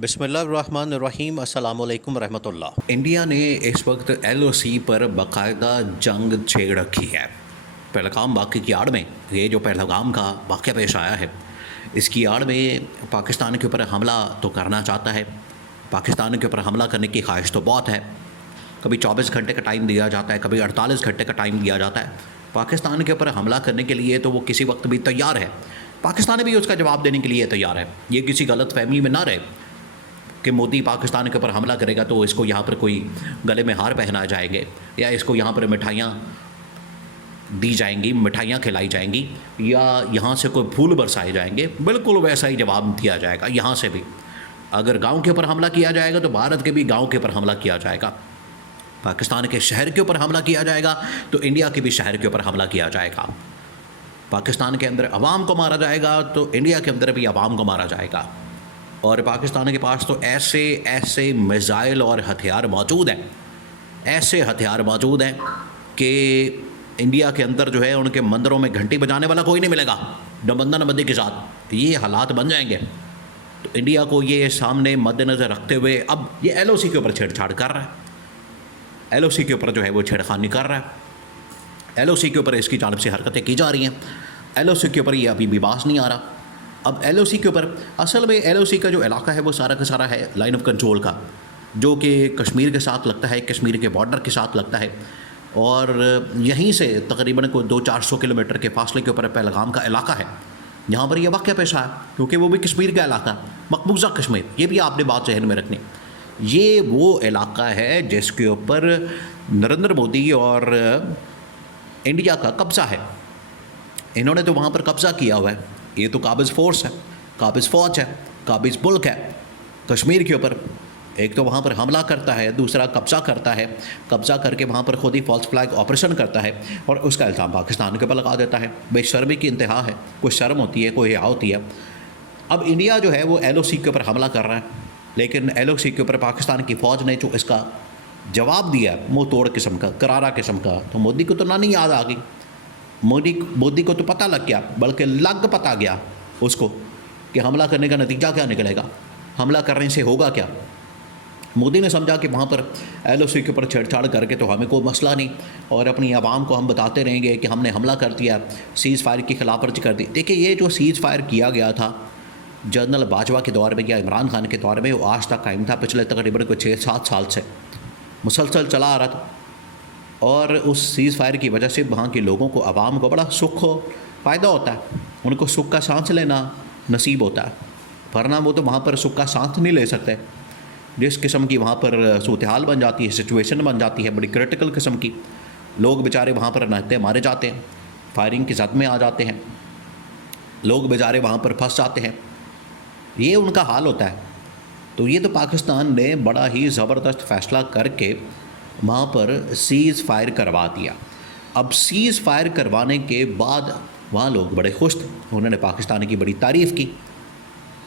बिस्मिल्लाहिर्रहमानिर्रहीम अस्सलाम वालेकुम रहमतुल्लाह। इंडिया ने इस वक्त एलओसी पर बाकायदा जंग छेड़ रखी है। पहलगाम वाक़े की आड़ में ये जो पहलगाम का वाक़या पेश आया है, इसकी आड़ में पाकिस्तान के ऊपर हमला तो करना चाहता है। पाकिस्तान के ऊपर हमला करने की ख्वाहिश तो बहुत है। कभी 24 घंटे का टाइम दिया जाता है, कभी 48 घंटे का टाइम दिया जाता है। पाकिस्तान के ऊपर हमला करने के लिए तो वो किसी वक्त भी तैयार है। पाकिस्तान भी उसका जवाब देने के लिए तैयार है। ये किसी गलत फहमी में ना रहे कि मोदी पाकिस्तान के ऊपर हमला करेगा तो इसको यहाँ पर कोई गले में हार पहनाए जाएंगे या इसको यहाँ पर मिठाइयाँ दी जाएंगी, मिठाइयाँ खिलाई जाएंगी या यहाँ से कोई फूल बरसाए जाएंगे। बिल्कुल वैसा ही जवाब दिया जाएगा। यहाँ से भी अगर गांव के ऊपर हमला किया जाएगा तो भारत के भी गांव के ऊपर हमला किया जाएगा। पाकिस्तान के शहर के ऊपर हमला किया जाएगा तो इंडिया के भी शहर के ऊपर हमला किया जाएगा। पाकिस्तान के अंदर अवाम को मारा जाएगा तो इंडिया के अंदर भी अवाम को मारा जाएगा। और पाकिस्तान के पास तो ऐसे ऐसे मिसाइल और हथियार मौजूद हैं, ऐसे हथियार मौजूद हैं कि इंडिया के अंदर जो है उनके मंदिरों में घंटी बजाने वाला कोई नहीं मिलेगा। बंदी के साथ ये हालात बन जाएंगे। तो इंडिया को ये सामने मद्देनज़र रखते हुए अब ये एलओसी के ऊपर छेड़छाड़ कर रहा है। एलओसी के ऊपर जो है वो छेड़खानी कर रहा है। एलओसी के ऊपर इसकी जानिब से हरकतें की जा रही हैं। एलओसी के ऊपर ये अभी भी बास नहीं आ रहा। अब एलओसी के ऊपर असल में एलओसी का जो इलाका है वो सारा का सारा है लाइन ऑफ कंट्रोल का, जो कि कश्मीर के साथ लगता है, कश्मीर के बॉर्डर के साथ लगता है। और यहीं से तकरीबन को 200-400 किलोमीटर के फासले के ऊपर पहलगाम का इलाका है, जहाँ पर यह वाक़या पेश आया, क्योंकि वो भी कश्मीर का इलाका, मकबूजा कश्मीर। ये भी आपने बात जहन में रखनी। ये वो इलाका है जिसके ऊपर नरेंद्र मोदी और इंडिया का कब्ज़ा है। इन्होंने तो वहाँ पर कब्ज़ा किया हुआ है। ये तो काबिज़ फ़ोर्स है, काबिज़ फ़ौज है, काबिज़ मुल्क है कश्मीर के ऊपर। एक तो वहाँ पर हमला करता है, दूसरा कब्ज़ा करता है, कब्ज़ा करके वहाँ पर खुद ही फॉल्स फ्लैग ऑपरेशन करता है और उसका इल्ज़ाम पाकिस्तान के ऊपर लगा देता है। बेशर्मी की इंतहा है। कोई शर्म होती है, कोई हया होती है। अब इंडिया जो है वो एलओसी के ऊपर हमला कर रहा है, लेकिन एलओसी के ऊपर पाकिस्तान की फ़ौज ने जो इसका जवाब दिया मुँह तोड़ किस्म का, करारा किस्म का, तो मोदी को तो नानी याद आ गई। मोदी को तो पता लग गया, बल्कि लग पता गया उसको कि हमला करने का नतीजा क्या निकलेगा, हमला करने से होगा क्या। मोदी ने समझा कि वहाँ पर एलओसी के ऊपर छेड़छाड़ करके तो हमें कोई मसला नहीं, और अपनी आवाम को हम बताते रहेंगे कि हमने हमला कर दिया, सीज़ फायर की खिलाफवर्जी कर दी। देखिए, ये जो सीज़ फायर किया गया था जनरल बाजवा के दौर में या इमरान खान के दौर में, वो आज तक कायम था। पिछले तकरीबन कोई 6-7 साल से मुसलसल चला आ रहा था। और उस सीज़ फायर की वजह से वहाँ के लोगों को, आवाम को बड़ा सुख हो, फ़ायदा होता है। उनको सुख का सांस लेना नसीब होता है, वरना वो तो वहाँ पर सुख का सांस नहीं ले सकते। जिस किस्म की वहाँ पर सूरत हाल बन जाती है, सिचुएशन बन जाती है, बड़ी क्रिटिकल किस्म की। लोग बेचारे वहाँ पर नहते मारे जाते हैं, फायरिंग की जद में आ जाते हैं, लोग बेचारे वहाँ पर फंस जाते हैं। ये उनका हाल होता है। तो ये तो पाकिस्तान ने बड़ा ही ज़बरदस्त फ़ैसला करके वहाँ पर सीज़ फायर करवा दिया। अब सीज़ फायर करवाने के बाद वहाँ लोग बड़े खुश थे, उन्होंने पाकिस्तान की बड़ी तारीफ़ की।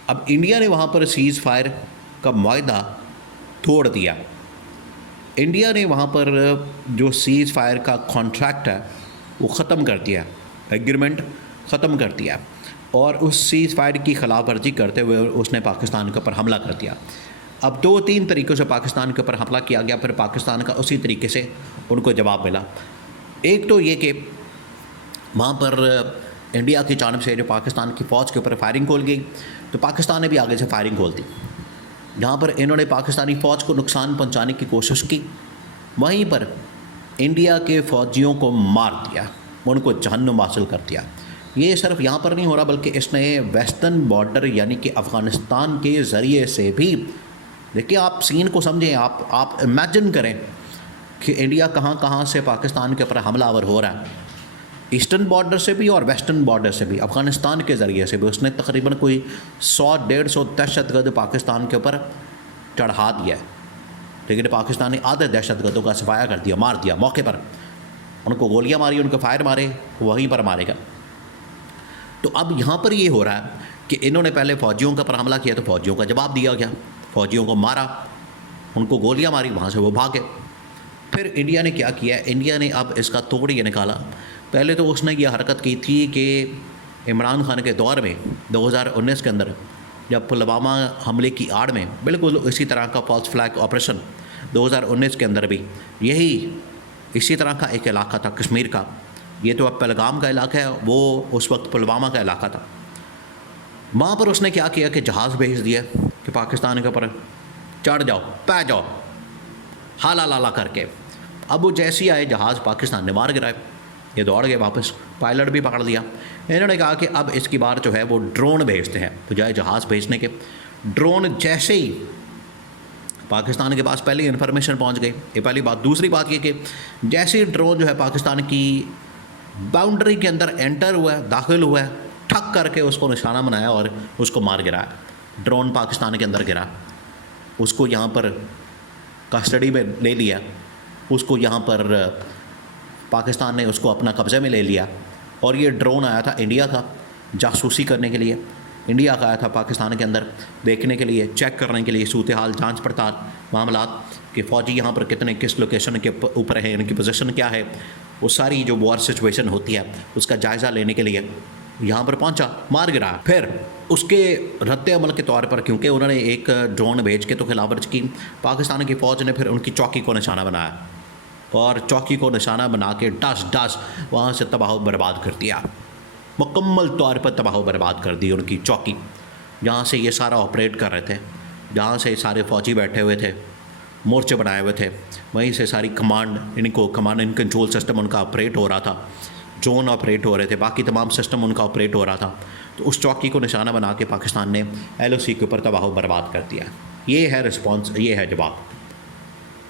अब इंडिया ने वहाँ पर सीज़ फायर का मुआहदा तोड़ दिया। इंडिया ने वहाँ पर जो सीज़ फायर का कॉन्ट्रैक्ट है वो ख़त्म कर दिया, एग्रीमेंट ख़त्म कर दिया, और उस सीज़ फायर की खिलाफ वर्जी करते हुए उसने पाकिस्तान के ऊपर हमला कर दिया। अब 2-3 तरीक़ों से पाकिस्तान के ऊपर हमला किया गया, फिर पाकिस्तान का उसी तरीके से उनको जवाब मिला। एक तो ये कि वहाँ पर इंडिया की जानिब से जो पाकिस्तान की फ़ौज के ऊपर फायरिंग खोल गई, तो पाकिस्तान ने भी आगे से फायरिंग खोल दी। जहाँ पर इन्होंने पाकिस्तानी फ़ौज को नुकसान पहुँचाने की कोशिश की, वहीं पर इंडिया के फ़ौजियों को मार दिया, उनको जहन्नुम हासिल कर दिया। ये सिर्फ यहाँ पर नहीं हो रहा, बल्कि इसने वेस्टर्न बॉर्डर यानी कि अफ़गानिस्तान के ज़रिए से भी, देखिए आप सीन को समझें, आप इमेजिन करें कि इंडिया कहाँ कहाँ से पाकिस्तान के ऊपर हमलावर हो रहा है। ईस्टर्न बॉर्डर से भी और वेस्टर्न बॉर्डर से भी, अफ़गानिस्तान के ज़रिए से भी उसने तकरीबन कोई 100-150 दहशतगर्द पाकिस्तान के ऊपर चढ़ा दिया है। लेकिन पाकिस्तान ने आधे दहशतगर्दों का सफाया कर दिया, मार दिया मौके पर। उनको गोलियाँ मारी, उनको फायर मारे, वहीं पर मारेगा। तो अब यहाँ पर ये हो रहा है कि इन्होंने पहले फ़ौजियों के ऊपर हमला किया तो फ़ौजियों का जवाब दिया गया, फ़ौजियों को मारा, उनको गोलियां मारी, वहाँ से वो भागे। फिर इंडिया ने क्या किया, इंडिया ने अब इसका तोड़ ये निकाला। पहले तो उसने ये हरकत की थी कि इमरान खान के दौर में 2019 के अंदर जब पुलवामा हमले की आड़ में बिल्कुल इसी तरह का फॉल्स फ्लैग ऑपरेशन 2019 के अंदर भी यही इसी तरह का एक इलाका था कश्मीर का, ये तो अब पहलगाम का इलाका है, वो उस वक्त पुलवामा का इलाका था। वहाँ पर उसने क्या किया कि जहाज़ भेज दिया कि पाकिस्तान के ऊपर चढ़ जाओ, पै जाओ, हाला लाला करके। अब वो जैसे ही आए जहाज़ पाकिस्तान ने मार गिराए, ये दौड़ गए वापस, पायलट भी पकड़ लिया। इन्होंने कहा कि अब इसकी बार जो है वो ड्रोन भेजते हैं बजाय जहाज़ भेजने के। ड्रोन जैसे ही पाकिस्तान के पास पहले इन्फॉर्मेशन पहुंच गई, ये पहली बात। दूसरी बात ये कि जैसे ही ड्रोन जो है पाकिस्तान की बाउंड्री के अंदर एंटर हुआ है, दाखिल हुआ है, ठक करके उसको निशाना बनाया और उसको मार गिराया। ड्रोन पाकिस्तान के अंदर गिरा, उसको यहाँ पर कस्टडी में ले लिया, उसको यहाँ पर पाकिस्तान ने उसको अपना कब्ज़े में ले लिया। और ये ड्रोन आया था इंडिया का जासूसी करने के लिए, इंडिया का आया था पाकिस्तान के अंदर देखने के लिए, चेक करने के लिए सूरत हाल, जांच पड़ताल मामलात कि फ़ौजी यहाँ पर कितने किस लोकेशन के ऊपर है, इनकी पोजीशन क्या है, वो सारी जो वॉर सिचुएशन होती है उसका जायज़ा लेने के लिए यहाँ पर पहुँचा, मार गिराया। फिर उसके रद्द अमल के तौर पर क्योंकि उन्होंने एक ड्रोन भेज के तो खिलाफवर्जी की, पाकिस्तान की फ़ौज ने फिर उनकी चौकी को निशाना बनाया और चौकी को निशाना बना के डस डस वहाँ से तबाह बर्बाद कर दिया, मुकम्मल तौर पर तबाह बर्बाद कर दी उनकी चौकी, जहाँ से ये सारा ऑपरेट कर रहे थे, जहाँ से सारे फ़ौजी बैठे हुए थे, मोर्चे बनाए हुए थे, वहीं से सारी कमांड एंड कंट्रोल सिस्टम उनका ऑपरेट हो रहा था, ड्रोन ऑपरेट हो रहे थे, बाकी तमाम सिस्टम उनका ऑपरेट हो रहा था। तो उस चौकी को निशाना बना के पाकिस्तान ने LOC के ऊपर तबाह बर्बाद कर दिया। ये है रिस्पॉन्स, ये है जवाब।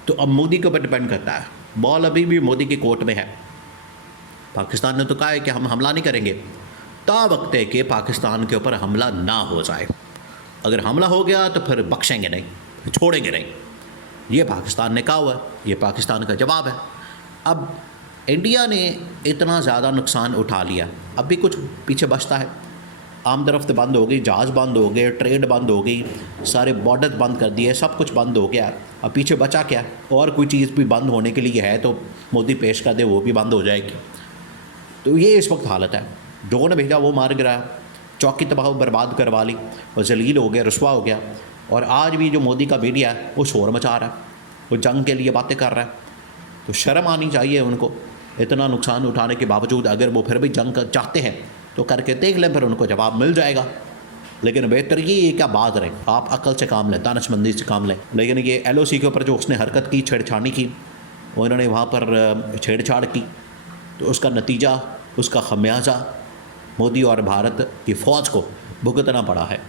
तो अब मोदी के ऊपर डिपेंड करता है, बॉल अभी भी मोदी की कोर्ट में है। पाकिस्तान ने तो कहा है कि हम हमला नहीं करेंगे ता वक्त है कि पाकिस्तान के ऊपर हमला ना हो जाए। अगर हमला हो गया तो फिर बख्शेंगे नहीं, छोड़ेंगे नहीं, ये पाकिस्तान ने कहा हुआ है, ये पाकिस्तान का जवाब है। अब इंडिया ने इतना ज़्यादा नुकसान उठा लिया, अब भी कुछ पीछे बचता है। आमदरफ्त बंद हो गई, जहाज़ बंद हो गए, ट्रेड बंद हो गई, सारे बॉर्डर बंद कर दिए, सब कुछ बंद हो गया। अब पीछे बचा क्या? और कोई चीज़ भी बंद होने के लिए है तो मोदी पेश कर दे, वो भी बंद हो जाएगी। तो ये इस वक्त हालत है। ड्रोन भेजा, वो मार गिराया, चौकी तबाह बर्बाद करवा ली और जलील हो गया, रुसवा हो गया। और आज भी जो मोदी का मीडिया है वो शोर मचा रहा है, वो जंग के लिए बातें कर रहा है। तो शर्म आनी चाहिए उनको, इतना नुकसान उठाने के बावजूद अगर वो फिर भी जंग चाहते हैं तो करके देख लें, फिर उनको जवाब मिल जाएगा। लेकिन बेहतर ये क्या बात रहे, आप अकल से काम लें, दानिशमंदी से काम लें। लेकिन ये LOC के ऊपर जो उसने हरकत की, छेड़छाड़ी की, वो इन्होंने वहाँ पर छेड़छाड़ की, तो उसका नतीजा, उसका खमियाजा मोदी और भारत की फ़ौज को भुगतना पड़ा है।